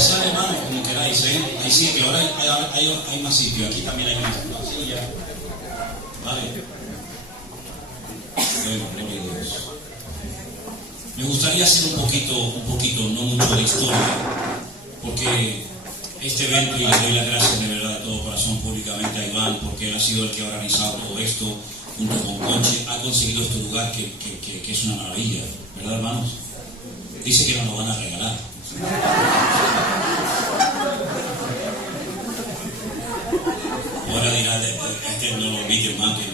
pasar, hermano, como queráis, ¿eh? Hay sitio, ahora hay más sitio. Aquí también hay más silla. Vale. Bueno, gloria a Dios. Me gustaría hacer un poquito, no mucho de historia, porque este evento, y le doy las gracias de verdad de todo corazón públicamente a Iván, porque él ha sido el que ha organizado todo esto, junto con Conchi, ha conseguido este lugar que es una maravilla, ¿verdad, hermanos? Dice que nos lo van a regalar. Ahora dirá, este no lo inviten más que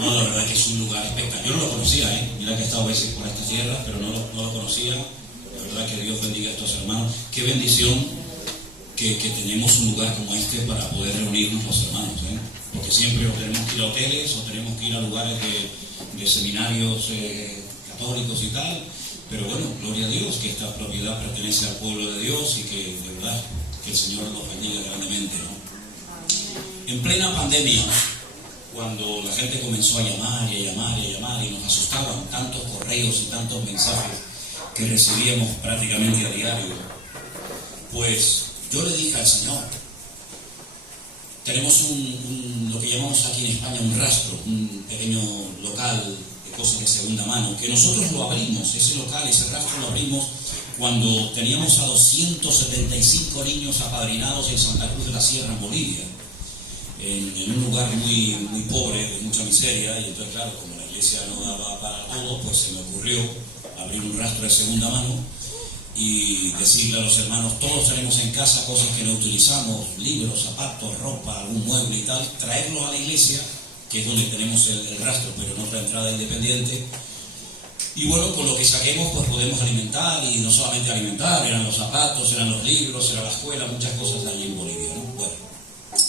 no, la verdad es que es un lugar espectacular. Yo no lo conocía, mira que he estado a veces por estas tierras, pero no lo conocía. La verdad que Dios bendiga a estos hermanos. Qué bendición que tenemos un lugar como este para poder reunirnos los hermanos, porque siempre o tenemos que ir a hoteles o tenemos que ir a lugares de seminarios católicos y tal, pero bueno, gloria a Dios que esta propiedad pertenece al pueblo de Dios y que de verdad que el Señor nos bendiga grandemente, ¿no? En plena pandemia, cuando la gente comenzó a llamar y nos asustaban tantos correos y tantos mensajes que recibíamos prácticamente a diario, pues yo le dije al Señor, tenemos lo que llamamos aquí en España un rastro, un pequeño local de cosas de segunda mano, que nosotros lo abrimos, ese local, ese rastro lo abrimos cuando teníamos a 275 niños apadrinados en Santa Cruz de la Sierra, en Bolivia, en un lugar muy, muy pobre, de mucha miseria, y entonces claro, como la iglesia no daba para todo, pues se me ocurrió abrir un rastro de segunda mano y decirle a los hermanos, todos tenemos en casa cosas que no utilizamos, libros, zapatos, ropa, algún mueble y tal, traerlos a la iglesia, que es donde tenemos el rastro, pero en otra entrada independiente, y bueno, con lo que saquemos pues podemos alimentar, y no solamente alimentar, eran los zapatos, eran los libros, era la escuela, muchas cosas de allí en Bolivia, ¿no? Bueno,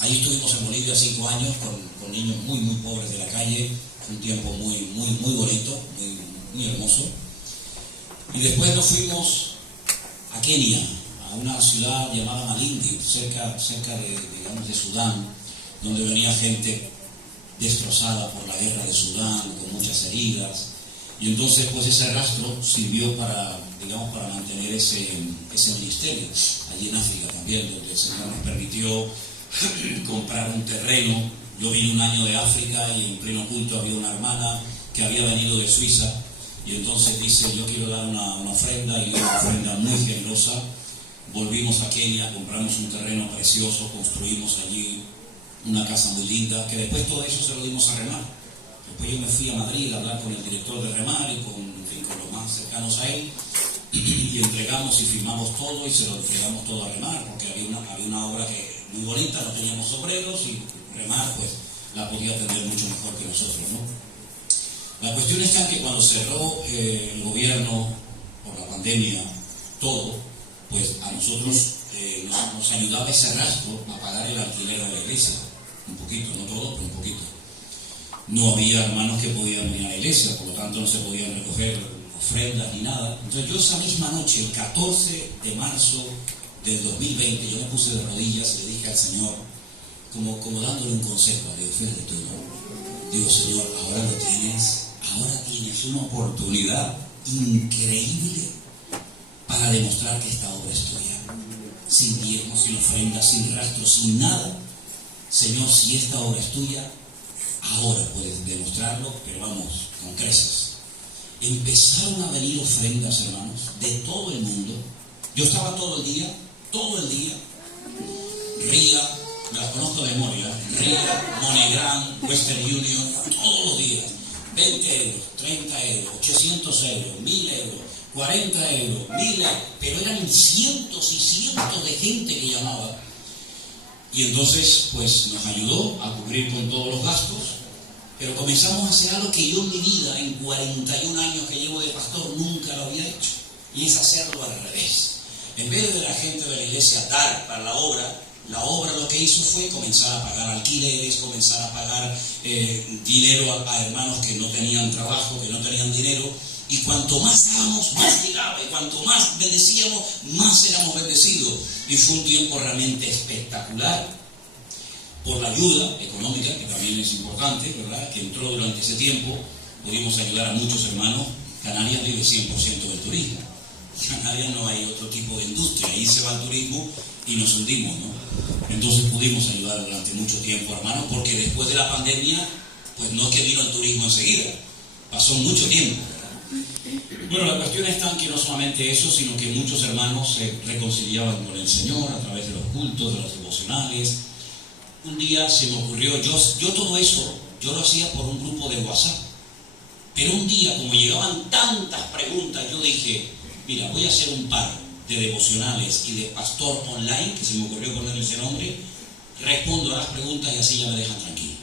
ahí estuvimos en Bolivia 5 años con niños muy, muy pobres de la calle, un tiempo muy, muy, muy bonito, muy, muy hermoso, y después nos fuimos a Kenia, a una ciudad llamada Malindi, cerca de Sudán, donde venía gente destrozada por la guerra de Sudán, con muchas heridas, y entonces pues ese rastro sirvió para mantener ese ministerio, allí en África también, donde el Señor nos permitió comprar un terreno. Yo vine un año de África y en pleno culto había una hermana que había venido de Suiza, y entonces dice, yo quiero dar una ofrenda, y una ofrenda muy generosa. Volvimos a Kenia, compramos un terreno precioso, construimos allí una casa muy linda, que después todo eso se lo dimos a Remar. Después yo me fui a Madrid a hablar con el director de Remar y con los más cercanos a él, y entregamos y firmamos todo, y se lo entregamos todo a Remar, porque había una obra que muy bonita, no teníamos obreros, y Remar pues la podía atender mucho mejor que nosotros, ¿no? La cuestión está que cuando cerró el gobierno por la pandemia, todo, pues a nosotros nos ayudaba ese rastro a pagar el alquiler de la iglesia. Un poquito, no todo, pero un poquito. No había hermanos que podían venir a la iglesia, por lo tanto no se podían recoger ofrendas ni nada. Entonces yo esa misma noche, el 14 de marzo del 2020, yo me puse de rodillas y le dije al Señor, como dándole un consejo a Dios, fíjate tú, ¿no? Digo, Señor, ahora tienes una oportunidad increíble para demostrar que esta obra es tuya. Sin diezmos, sin ofrendas, sin rastros, sin nada. Señor, si esta obra es tuya, ahora puedes demostrarlo, pero vamos, con creces. Empezaron a venir ofrendas, hermanos, de todo el mundo. Yo estaba todo el día, RIA, me las conozco de memoria, RIA, MoneyGram, Western Union, todos los días, 20 euros, 30 euros, 800 euros, 1000 euros, 40 euros, 1000 euros, pero eran cientos y cientos de gente que llamaba. Y entonces, pues nos ayudó a cubrir con todos los gastos, pero comenzamos a hacer algo que yo en mi vida, en 41 años que llevo de pastor, nunca lo había hecho, y es hacerlo al revés. En vez de la gente de la iglesia dar para la obra lo que hizo fue comenzar a pagar alquileres, comenzar a pagar dinero a hermanos que no tenían trabajo, que no tenían dinero, y cuanto más dábamos, más llegaba, y cuanto más bendecíamos, más éramos bendecidos. Y fue un tiempo realmente espectacular, por la ayuda económica, que también es importante, ¿verdad?, que entró durante ese tiempo. Pudimos ayudar a muchos hermanos. Canarias vive 100% del turismo. En Canarias no hay otro tipo de industria, al turismo y nos hundimos, ¿no? Entonces pudimos ayudar durante mucho tiempo, hermano, porque después de la pandemia, pues no es que vino el turismo enseguida, pasó mucho tiempo, ¿verdad? Bueno, la cuestión está en que no solamente eso, sino que muchos hermanos se reconciliaban con el Señor a través de los cultos, de los devocionales. Un día se me ocurrió, yo todo eso, yo lo hacía por un grupo de WhatsApp, pero un día, como llegaban tantas preguntas, yo dije, mira, voy a hacer un par de devocionales y de pastor online, que se me ocurrió ponerle ese nombre, respondo a las preguntas y así ya me dejan tranquilo.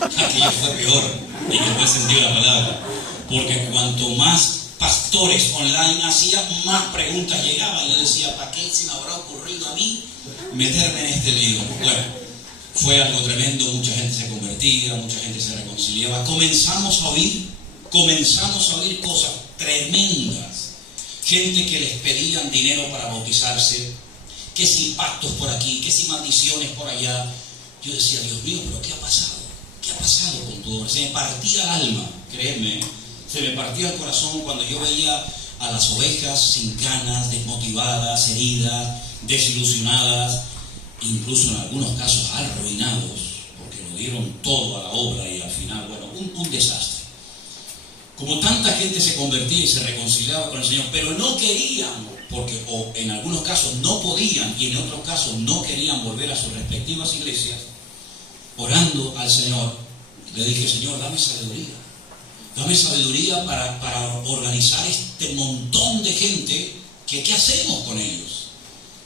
Aquello fue peor, en el buen sentido de la palabra, porque cuanto más pastores online hacía, más preguntas llegaban. Yo decía, ¿para qué se me habrá ocurrido a mí meterme en este lío? Bueno, fue algo tremendo, mucha gente se convertía, mucha gente se reconciliaba. Comenzamos a oír cosas tremendas. Gente que les pedían dinero para bautizarse, que si pactos por aquí, que si maldiciones por allá. Yo decía, Dios mío, ¿pero qué ha pasado? ¿Qué ha pasado con todo? Se me partía el alma, créeme, se me partía el corazón cuando yo veía a las ovejas sin ganas, desmotivadas, heridas, desilusionadas, incluso en algunos casos arruinados, porque lo dieron todo a la obra y al final, bueno, un desastre. Como tanta gente se convertía y se reconciliaba con el Señor, pero no querían, porque o en algunos casos no podían y en otros casos no querían volver a sus respectivas iglesias, orando al Señor, le dije, Señor, dame sabiduría para organizar este montón de gente, que ¿qué hacemos con ellos?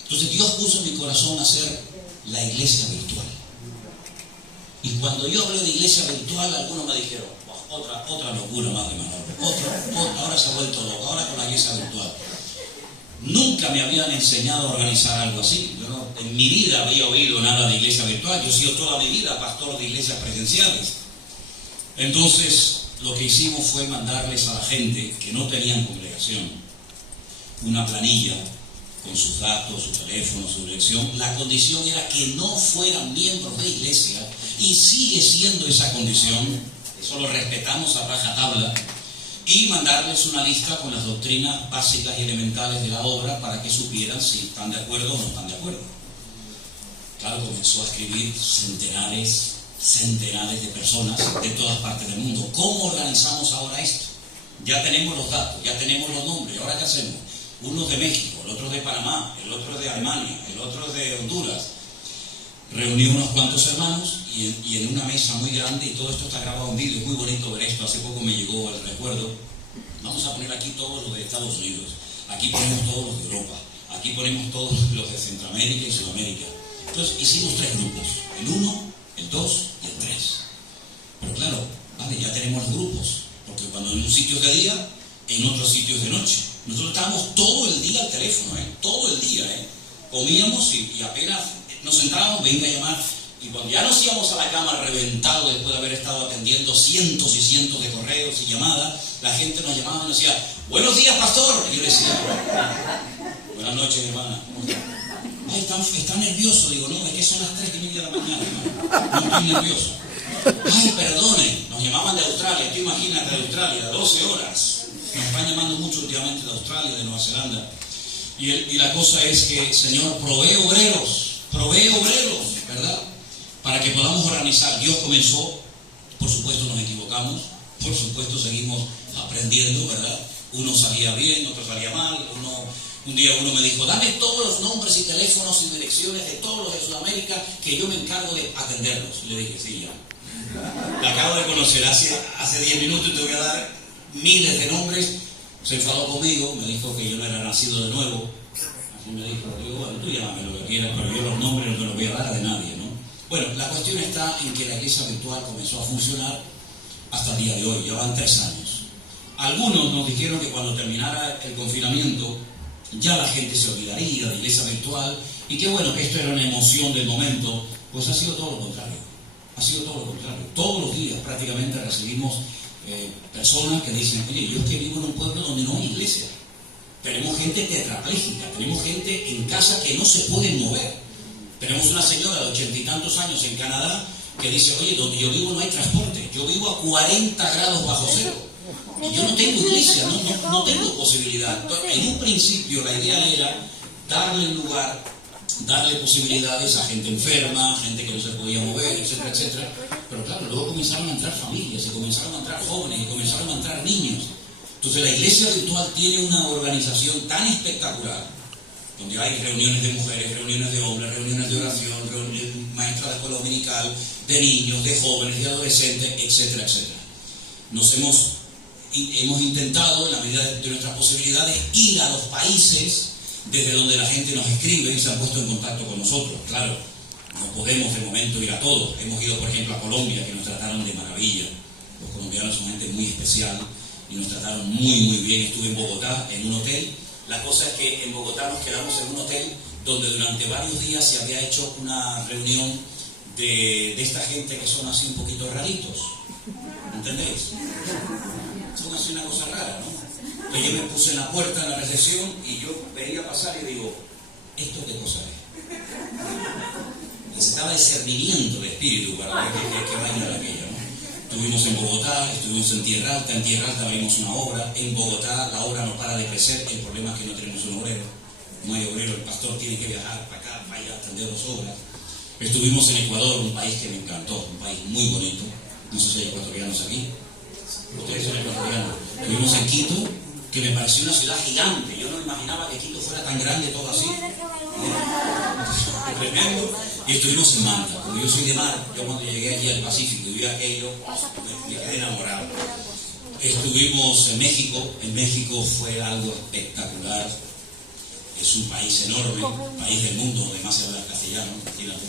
Entonces Dios puso en mi corazón hacer la iglesia virtual. Y cuando yo hablé de iglesia virtual, algunos me dijeron, otra locura más de Manolo, ahora se ha vuelto loco, ahora con la iglesia virtual. Nunca me habían enseñado a organizar algo así. Yo no, en mi vida había oído nada de iglesia virtual. Yo he sido toda mi vida pastor de iglesias presenciales. Entonces, lo que hicimos fue mandarles a la gente que no tenían congregación una planilla con sus datos, su teléfono, su dirección. La condición era que no fueran miembros de iglesia, y sigue siendo esa condición. Eso lo respetamos a rajatabla. Y mandarles una lista con las doctrinas básicas y elementales de la obra para que supieran si están de acuerdo o no están de acuerdo. Claro, comenzó a escribir centenares de personas de todas partes del mundo. ¿Cómo organizamos ahora esto? Ya tenemos los datos, ya tenemos los nombres, ¿ahora qué hacemos? Uno es de México, el otro es de Panamá, el otro es de Alemania, el otro es de Honduras. Reuní unos cuantos hermanos y en una mesa muy grande, y todo esto está grabado en vídeo, es muy bonito ver esto, hace poco me llegó el recuerdo. Vamos a poner aquí todos los de Estados Unidos, aquí ponemos todos los de Europa, aquí ponemos todos los de Centroamérica y Sudamérica. Entonces hicimos 3 grupos, el 1, el 2 y el 3. Pero claro, vale, ya tenemos los grupos, porque cuando en un sitio es de día, en otros sitios de noche. Nosotros estábamos todo el día al teléfono, todo el día, comíamos y apenas nos sentábamos, venga a llamar, y cuando ya nos íbamos a la cama reventados después de haber estado atendiendo cientos y cientos de correos y llamadas, la gente nos llamaba y nos decía, buenos días, pastor. Y yo decía, buenas noches, hermana. Ay, está nervioso. Digo, no, es que son las 3:30 de la mañana, hermano. No estoy nervioso. Ay, perdone. Nos llamaban de Australia, tú imagínate, de Australia, 12 horas. Nos están llamando mucho últimamente de Australia, de Nueva Zelanda. Y la cosa es que, Señor, provee obreros, ¿verdad? Para que podamos organizar. Dios comenzó, por supuesto nos equivocamos, por supuesto seguimos aprendiendo, ¿verdad? Uno salía bien, otro salía mal. Un día uno me dijo, dame todos los nombres y teléfonos y direcciones de todos los de Sudamérica, que yo me encargo de atenderlos. Y le dije, sí, ya. La acabo de conocer hace 10 minutos y te voy a dar miles de nombres. Se enfadó conmigo, me dijo que yo no era nacido de nuevo. Así me dijo, digo, bueno, tú llámame lo que quieras, pero yo los nombres no te los voy a dar de nadie, ¿no? Bueno, la cuestión está en que la iglesia virtual comenzó a funcionar hasta el día de hoy, ya van 3 años. Algunos nos dijeron que cuando terminara el confinamiento ya la gente se olvidaría de la iglesia virtual, y qué bueno, que esto era una emoción del momento. Pues ha sido todo lo contrario. Ha sido todo lo contrario. Todos los días prácticamente recibimos personas que dicen, oye, yo es que vivo en un pueblo donde no hay iglesia. Tenemos gente tetrapléjica, tenemos gente en casa que no se puede mover. Tenemos una señora de 80 y tantos años en Canadá que dice, oye, donde yo vivo no hay transporte, yo vivo a 40 grados bajo cero y yo no tengo iglesia, no tengo posibilidad. Entonces, en un principio la idea era darle lugar, darle posibilidades a gente enferma, gente que no se podía mover, etcétera, etcétera. Pero claro, luego comenzaron a entrar familias, y comenzaron a entrar jóvenes, y comenzaron a entrar niños. Entonces la iglesia virtual tiene una organización tan espectacular, donde hay reuniones de mujeres, reuniones de hombres, reuniones de oración, reuniones maestras de escuela dominical, de niños, de jóvenes, de adolescentes, etcétera, etcétera. Hemos intentado, en la medida de nuestras posibilidades, ir a los países desde donde la gente nos escribe y se han puesto en contacto con nosotros. Claro, no podemos de momento ir a todos. Hemos ido, por ejemplo, a Colombia, que nos trataron de maravilla. Los colombianos son gente muy especial y nos trataron muy, muy bien. Estuve en Bogotá, en un hotel. La cosa es que en Bogotá nos quedamos en un hotel donde durante varios días se había hecho una reunión de esta gente que son así un poquito raritos. ¿Entendéis? Son así una cosa rara, ¿no? Que yo me puse en la puerta, en la recepción, y yo veía pasar y digo, ¿esto qué cosa es? Necesitaba discernimiento de espíritu para ver qué vaina era aquella, ¿no? Estuvimos en Bogotá, estuvimos en Tierra Alta abrimos una obra. En Bogotá la obra no para de crecer, el problema es que no tenemos un obrero. No hay obrero, el pastor tiene que viajar para acá, para allá, atender las obras. Estuvimos en Ecuador, un país que me encantó, un país muy bonito. No sé si hay ecuatorianos aquí. Ustedes son ecuatorianos. Estuvimos en Quito, que me pareció una ciudad gigante. Yo no imaginaba que Quito fuera tan grande, todo así. Tremendo. Y estuvimos en Manta. Como yo soy de mar, yo cuando llegué allí al Pacífico y vi aquello, me quedé enamorado. Estuvimos en México. En México fue algo espectacular. Es un país enorme, país del mundo donde más se habla castellano, imagínate.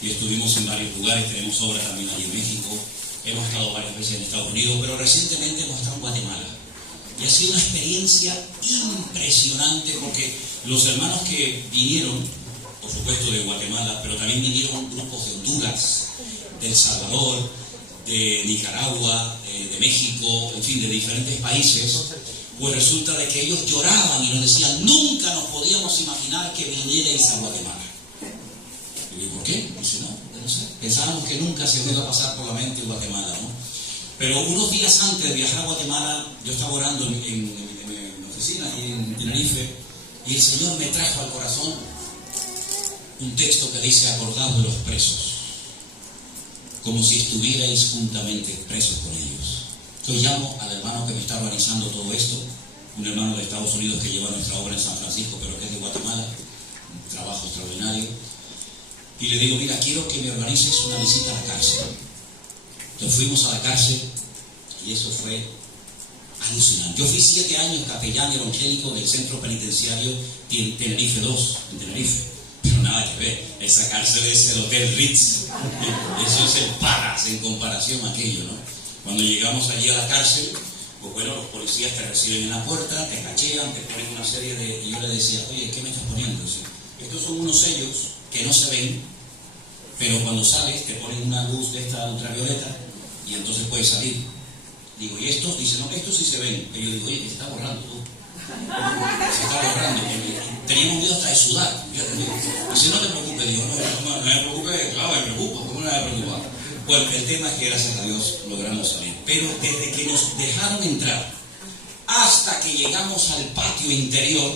Y estuvimos en varios lugares, tenemos obras también allí en México. Hemos estado varias veces en Estados Unidos, pero recientemente hemos estado en Guatemala. Y ha sido una experiencia impresionante porque los hermanos que vinieron, por supuesto de Guatemala, pero también vinieron grupos de Honduras, de El Salvador, de Nicaragua, de México, en fin, de diferentes países, pues resulta de que ellos lloraban y nos decían, nunca nos podíamos imaginar que vinierais a Guatemala. Y yo, ¿por qué? Dice, no sé. Pensábamos que nunca se os iba a pasar por la mente Guatemala, ¿no? Pero unos días antes de viajar a Guatemala, yo estaba orando en mi oficina, ahí en Tenerife, y el Señor me trajo al corazón un texto que dice, acordaos de los presos, como si estuvierais juntamente presos con ellos. Yo llamo al hermano que me está organizando todo esto, un hermano de Estados Unidos que lleva nuestra obra en San Francisco, pero que es de Guatemala, un trabajo extraordinario, y le digo, mira, quiero que me organices una visita a la cárcel. Entonces fuimos a la cárcel y eso fue alucinante. Yo fui 7 años capellán evangélico del centro penitenciario Tenerife 2, en Tenerife. Pero nada que ver, esa cárcel es el Hotel Ritz. Eso es el Palace en comparación a aquello, ¿no? Cuando llegamos allí a la cárcel, pues bueno, los policías te reciben en la puerta, te cachean, te ponen una serie de... Y yo le decía, oye, ¿qué me estás poniendo? Dice, estos son unos sellos que no se ven, pero cuando sales te ponen una luz de esta ultravioleta y entonces puedes salir. Digo, ¿y estos? Dice, no, estos sí se ven. Y yo digo, oye, que se está borrando tú. Se está borrando. Teníamos miedo hasta de sudar. Dice, no te preocupes. Digo, no me preocupes, claro, me preocupo. ¿Cómo no me preocupa? Bueno, el tema es que gracias a Dios logramos salir. Pero desde que nos dejaron entrar hasta que llegamos al patio interior,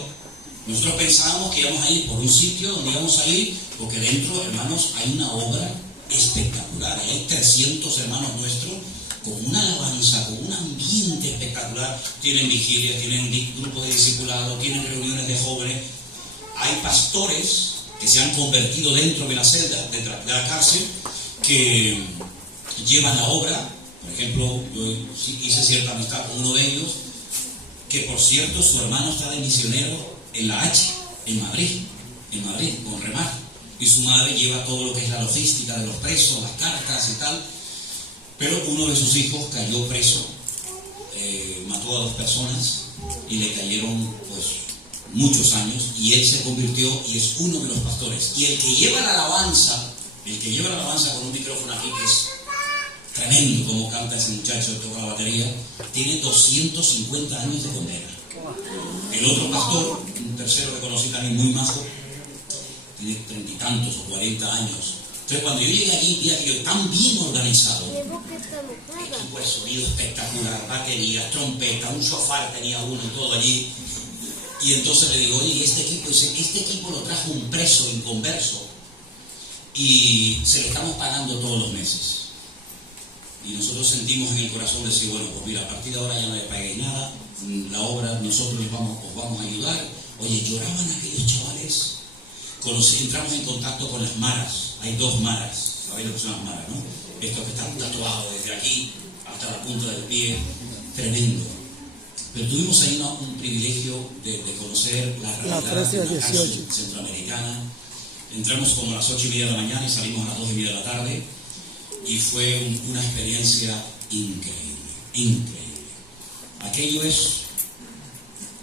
nosotros pensábamos que íbamos a ir por un sitio donde íbamos a ir, porque dentro, hermanos, hay una obra espectacular. Hay 300 hermanos nuestros con una alabanza, con un ambiente espectacular. Tienen vigilias, tienen grupo de discipulado, tienen reuniones de jóvenes. Hay pastores que se han convertido dentro de la celda, de la cárcel, que llevan la obra. Por ejemplo, yo hice cierta amistad con uno de ellos, que por cierto su hermano está de misionero en la H, en Madrid, con Remar, y su madre lleva todo lo que es la logística de los presos, las cartas y tal, pero uno de sus hijos cayó preso, mató a 2 personas y le cayeron pues muchos años, y él se convirtió y es uno de los pastores, y el que lleva la alabanza con un micrófono aquí, que es tremendo como canta ese muchacho, toca la batería, tiene 250 años de condena. El otro pastor, un tercero que conocí también muy majo, tiene 30 y tantos o 40 años. Entonces cuando yo llegué allí, vi aquello tan bien organizado, equipo de sonido espectacular, baterías, trompetas, un sofá tenía uno y todo allí. Y entonces le digo, oye, ¿y este equipo? Dice, este equipo lo trajo un preso inconverso y se lo estamos pagando todos los meses. Y nosotros sentimos en el corazón decir, bueno, pues mira, a partir de ahora ya no le paguéis nada, la obra nosotros os vamos a ayudar. Oye, lloraban aquellos chavales. Entramos en contacto con las maras. Hay 2 maras. ¿Sabéis lo que son las maras, no? Estos que están tatuados desde aquí hasta la punta del pie. Tremendo. Pero tuvimos ahí un privilegio de conocer la realidad de la cárcel centroamericana. Entramos como a las 8:30 de la mañana y salimos a las 2:30 de la tarde. Y fue una experiencia increíble, increíble. Aquello es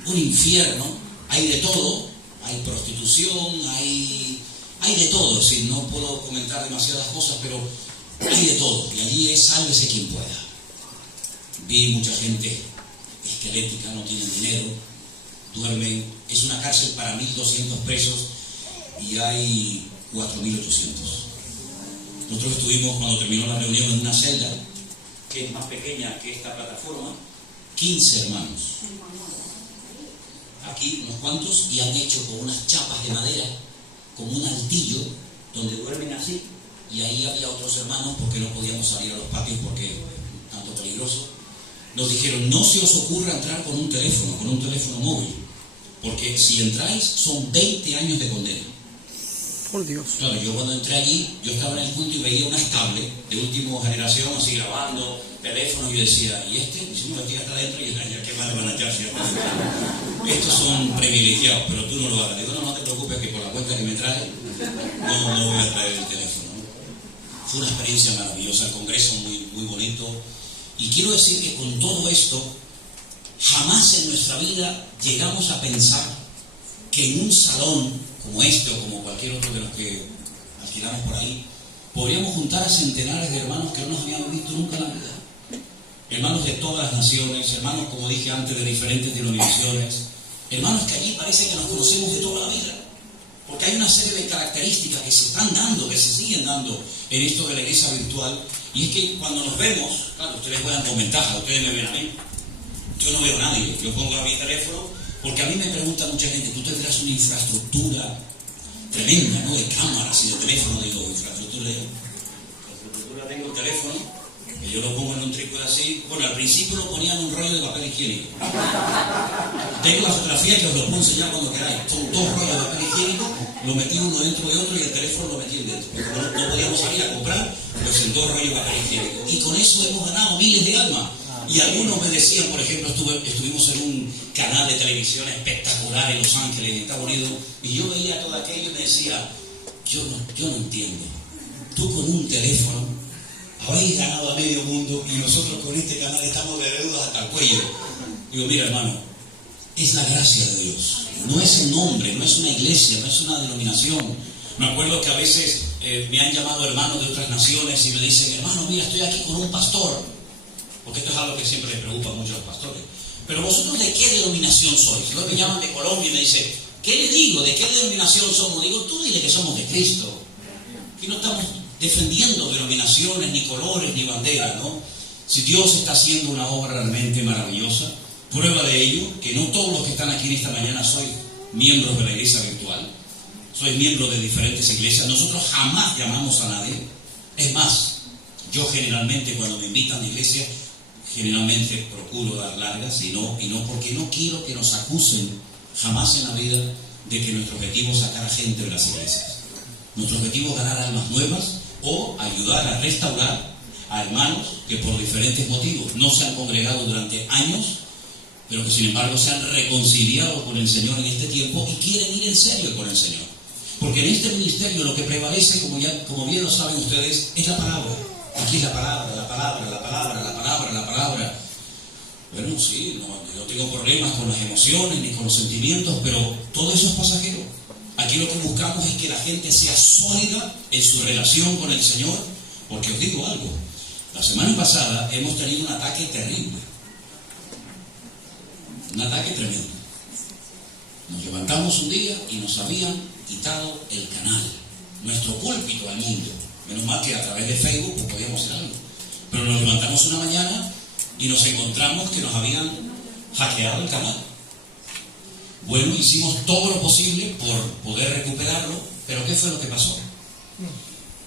un infierno. Hay de todo. Hay prostitución, hay de todo. Es decir, no puedo comentar demasiadas cosas, pero hay de todo. Y allí es sálvese quien pueda. Vi mucha gente esquelética, no tienen dinero, duermen. Es una cárcel para 1.200 presos y hay 4.800. Nosotros estuvimos, cuando terminó la reunión, en una celda que es más pequeña que esta plataforma, 15 hermanos. Aquí unos cuantos, y han hecho con unas chapas de madera, con un altillo, donde duermen así, y ahí había otros hermanos porque no podíamos salir a los patios porque es tanto peligroso. Nos dijeron, no se os ocurra entrar con un teléfono móvil, porque si entráis son 20 años de condena. Por Dios. Claro, yo cuando entré allí, yo estaba en el punto y veía unas tablets de última generación, así grabando, teléfonos, y yo decía, ¿y este? Y si no, el tío está adentro y ya, ¿qué más le van a echar? Estos son privilegiados, pero tú no lo hagas. Digo, no te preocupes, que por la cuenta que me trae, no voy a traer el teléfono. Fue una experiencia maravillosa, el congreso muy bonito. Y quiero decir que con todo esto, jamás en nuestra vida llegamos a pensar que en un salón como este o como cualquier otro de los que alquilamos por ahí, podríamos juntar a centenares de hermanos que no nos habíamos visto nunca en la vida. Hermanos de todas las naciones, hermanos, como dije antes, de diferentes denominaciones, hermanos que allí parece que nos conocemos de toda la vida, porque hay una serie de características que se están dando, que se siguen dando en esto de la iglesia virtual, y es que cuando nos vemos, claro, ustedes juegan con ventaja, ustedes me ven a mí, yo no veo a nadie, yo pongo a mi teléfono, porque a mí me pregunta mucha gente, tú tendrás una infraestructura tremenda, ¿no?, de cámaras y de teléfono. Digo, infraestructura tengo el teléfono, que yo lo pongo en un trípode así. Bueno, al principio lo ponía en un rollo de papel higiénico. Tengo la fotografía que os lo puedo enseñar cuando queráis. Son 2 rollos de papel higiénico, lo metí uno dentro de otro y el teléfono lo metí dentro. Porque no podíamos salir a comprar, pues en 2 rollos de papel higiénico. Y con eso hemos ganado miles de almas. Y algunos me decían, por ejemplo, estuvimos en un canal de televisión espectacular en Los Ángeles, en Estados Unidos, y yo veía todo aquello y me decía, yo no entiendo. Tú con un teléfono habéis ganado a medio mundo y nosotros con este canal estamos de deudas hasta el cuello. Digo, mira, hermano, es la gracia de Dios. No es el nombre, no es una iglesia, no es una denominación. Me acuerdo que a veces me han llamado hermanos de otras naciones y me dicen, hermano, mira, estoy aquí con un pastor. Porque esto es algo que siempre les preocupa mucho a los pastores. Pero vosotros, ¿de qué denominación sois? Luego me llaman de Colombia y me dicen, ¿qué le digo? ¿De qué denominación somos? Digo, tú dile que somos de Cristo. Aquí no estamos defendiendo denominaciones, ni colores, ni banderas, ¿no? Si Dios está haciendo una obra realmente maravillosa, prueba de ello, que no todos los que están aquí en esta mañana sois miembros de la iglesia virtual, sois miembros de diferentes iglesias. Nosotros jamás llamamos a nadie. Es más, yo generalmente cuando me invitan a la iglesia, generalmente procuro dar largas y no porque no quiero que nos acusen jamás en la vida de que nuestro objetivo es sacar a gente de las iglesias. Nuestro objetivo es ganar almas nuevas o ayudar a restaurar a hermanos que por diferentes motivos no se han congregado durante años, pero que sin embargo se han reconciliado con el Señor en este tiempo y quieren ir en serio con el Señor. Porque en este ministerio lo que prevalece, como bien lo saben ustedes, es la palabra. Aquí es la palabra. Bueno, sí, no tengo problemas con las emociones ni con los sentimientos, pero todo eso es pasajero. Aquí lo que buscamos es que la gente sea sólida en su relación con el Señor, porque os digo algo, la semana pasada hemos tenido un ataque terrible, un ataque tremendo. Nos levantamos un día y nos habían quitado el canal, nuestro púlpito al mundo. Menos mal que a través de Facebook pues podíamos hacer algo. Pero nos levantamos una mañana y nos encontramos que nos habían hackeado el canal. Bueno, hicimos todo lo posible por poder recuperarlo, pero ¿qué fue lo que pasó?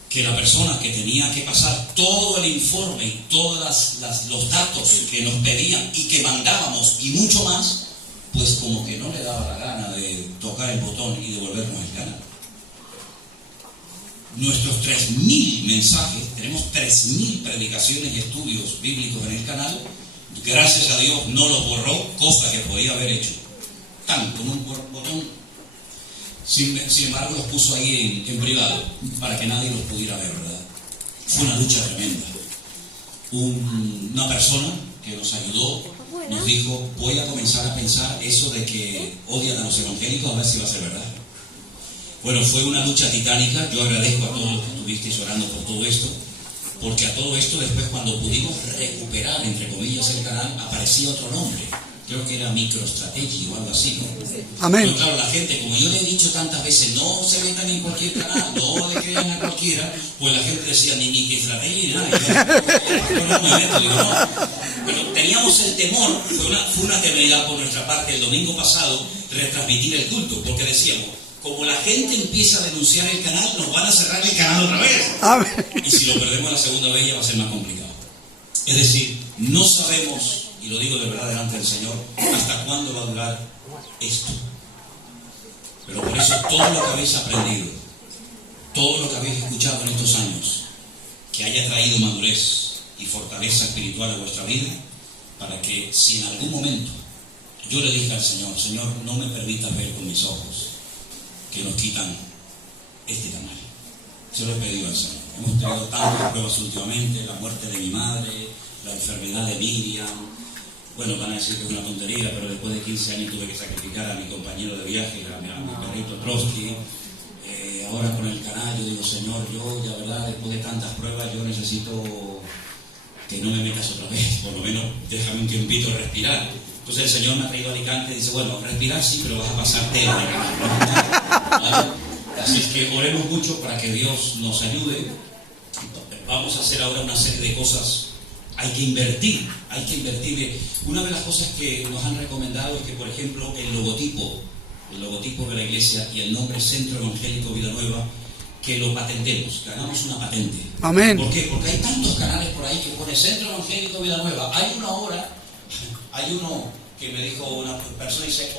Que la persona que tenía que pasar todo el informe y todos los datos que nos pedían y que mandábamos y mucho más, pues como que no le daba la gana de tocar el botón y devolvernos el canal. Nuestros 3.000 mensajes, tenemos 3.000 predicaciones y estudios bíblicos en el canal, gracias a Dios no los borró, cosa que podía haber hecho tan con un botón. Sin embargo, los puso ahí en privado para que nadie los pudiera ver, ¿verdad? Fue una lucha tremenda. Una persona que nos ayudó nos dijo: voy a comenzar a pensar eso de que odian a los evangélicos, a ver si va a ser verdad. Bueno, fue una lucha titánica. Yo agradezco a todos los que estuvisteis orando por todo esto, porque a todo esto después, cuando pudimos recuperar, entre comillas, el canal, aparecía otro nombre. Creo que era MicroStrategy o algo así, ¿no? Amén. Pero claro, la gente, como yo le he dicho tantas veces, no se metan en cualquier canal, no le crean a cualquiera, pues la gente decía, ni MicroStrategy ni nada. Yo no me meto, digo, no. Pero teníamos el temor, fue una temeridad por nuestra parte el domingo pasado, retransmitir el culto, porque decíamos, como la gente empieza a denunciar el canal, nos van a cerrar el canal otra vez. Amén. Y si lo perdemos la segunda vez ya va a ser más complicado. Es decir, no sabemos, y lo digo de verdad delante del Señor, hasta cuándo va a durar esto. Pero por eso todo lo que habéis aprendido, todo lo que habéis escuchado en estos años, que haya traído madurez y fortaleza espiritual a vuestra vida, para que si en algún momento yo le dije al Señor, Señor, no me permitas ver con mis ojos que nos quitan este canal. Se lo he pedido al Señor. Hemos tenido tantas pruebas últimamente, la muerte de mi madre, la enfermedad de Miriam. Bueno, van a decir que es una tontería, pero después de 15 años tuve que sacrificar a mi compañero de viaje, a mi perrito Trotsky. Ahora con el canal, yo digo, Señor, yo, la verdad, después de tantas pruebas, yo necesito que no me metas otra vez, por lo menos déjame un tiempito respirar. Entonces el Señor me ha traído a Alicante y dice, bueno, respirar sí, pero vas a pasar tela de canal, ¿no? Así es que oremos mucho para que Dios nos ayude. Vamos a hacer ahora una serie de cosas. Hay que invertir. Una de las cosas que nos han recomendado es que, por ejemplo, el logotipo de la iglesia y el nombre Centro Evangélico Vida Nueva, que lo patentemos, que hagamos una patente. Amén. ¿Por qué? Porque hay tantos canales por ahí que pone Centro Evangélico Vida Nueva. Hay uno que me dijo una persona, dice,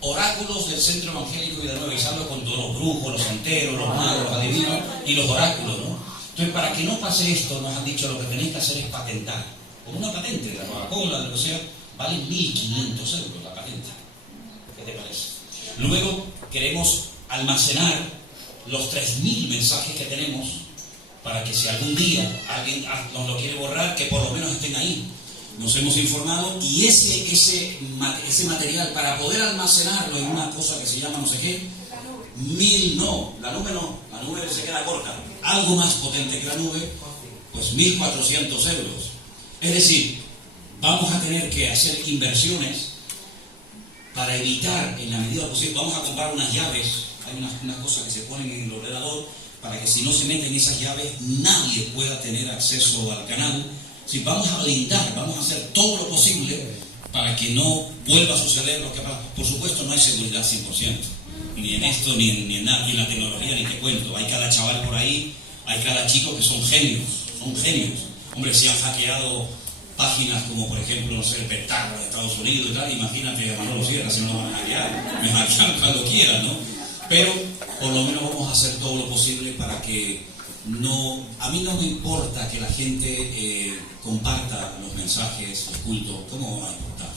oráculos del Centro Evangélico Vida Nueva, y hablo con todos los brujos, los santeros, los magos, los adivinos y los oráculos, ¿no? Entonces, para que no pase esto, nos han dicho, lo que tenéis que hacer es patentar. Como una patente de la Coca-Cola, de lo que sea, vale 1.500 euros la patente. ¿Qué te parece? Luego, queremos almacenar los 3.000 mensajes que tenemos, para que si algún día alguien nos lo quiere borrar, que por lo menos estén ahí. Nos hemos informado, y ese material, para poder almacenarlo en una cosa que se llama no sé qué, la nube se queda corta, algo más potente que la nube, pues 1.400 euros. Es decir, vamos a tener que hacer inversiones para evitar, en la medida posible, vamos a comprar unas llaves, hay unas cosas que se ponen en el ordenador, para que si no se meten esas llaves, nadie pueda tener acceso al canal. Si vamos a blindar, vamos a hacer todo lo posible para que no vuelva a suceder lo que pasa. Por supuesto, no hay seguridad 100%, ni en esto, ni en nada, ni en la tecnología, ni te cuento. Hay cada chaval por ahí, hay cada chico que son genios. Hombre, si han hackeado páginas como, por ejemplo, no sé, el Pentágono de Estados Unidos y tal, imagínate a Manolo Sierra, si no lo van a hackear. Me hackean cuando quieran, ¿no? Pero, por lo menos vamos a hacer todo lo posible para que a mí no me importa que la gente comparta los mensajes, los cultos. ¿Cómo va a importar?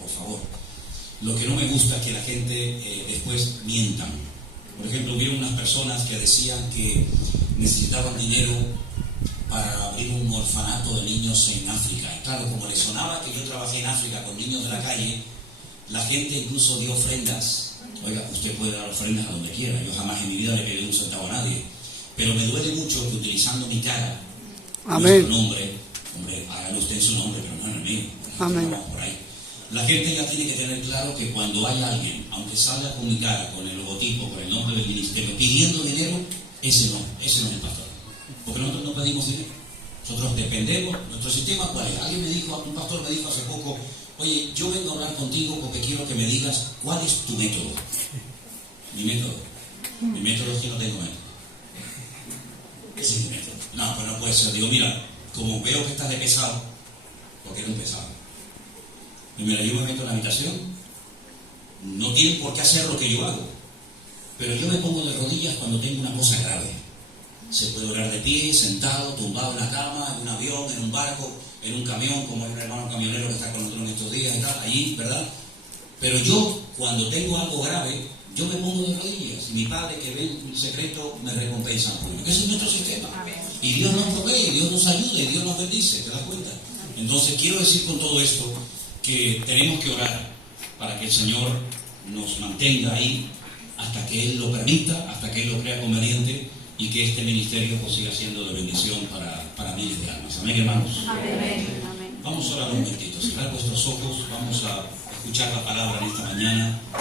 Por favor. Lo que no me gusta es que la gente después mientan. Por ejemplo, hubieron unas personas que decían que necesitaban dinero para abrir un orfanato de niños en África. Y claro, como les sonaba que yo trabajé en África con niños de la calle, la gente incluso dio ofrendas. Oiga, usted puede dar ofrendas a donde quiera. Yo jamás en mi vida le pedí un centavo a nadie. Pero me duele mucho que utilizando mi cara, nuestro nombre, hombre, hágalo usted en su nombre, pero no en el mío. Amén. Por ahí. La gente ya tiene que tener claro que cuando hay alguien, aunque salga con mi cara, con el logotipo, con el nombre del ministerio, pidiendo dinero, ese no es el pastor. Porque nosotros no pedimos dinero. Nosotros dependemos, nuestro sistema, ¿cuál es? Un pastor me dijo hace poco, Oye, yo vengo a hablar contigo porque quiero que me digas cuál es tu método. Mi método. Mi método es que no tengo método. Ese es mi método. No, pues no puede ser. Digo, mira, como veo que estás de pesado, porque eres un pesado. Y mira, yo me meto en la habitación, no tienen por qué hacer lo que yo hago, pero yo me pongo de rodillas cuando tengo una cosa grave. Se puede orar de pie, sentado, tumbado en la cama, en un avión, en un barco, en un camión, como hay un hermano camionero que está con nosotros en estos días y tal, allí, ¿verdad? Pero yo, cuando tengo algo grave, yo me pongo de rodillas. Y mi Padre, que ve en secreto, me recompensa en público. Ese es nuestro sistema. Y Dios nos provee, Dios nos ayuda y Dios nos bendice, ¿te das cuenta? Entonces, quiero decir con todo esto que tenemos que orar para que el Señor nos mantenga ahí hasta que Él lo permita, hasta que Él lo crea conveniente y que este ministerio pues siga siendo de bendición para miles de almas. Amén, hermanos. Amén. Vamos a orar un momentito, cerrar vuestros ojos, vamos a escuchar la palabra en esta mañana.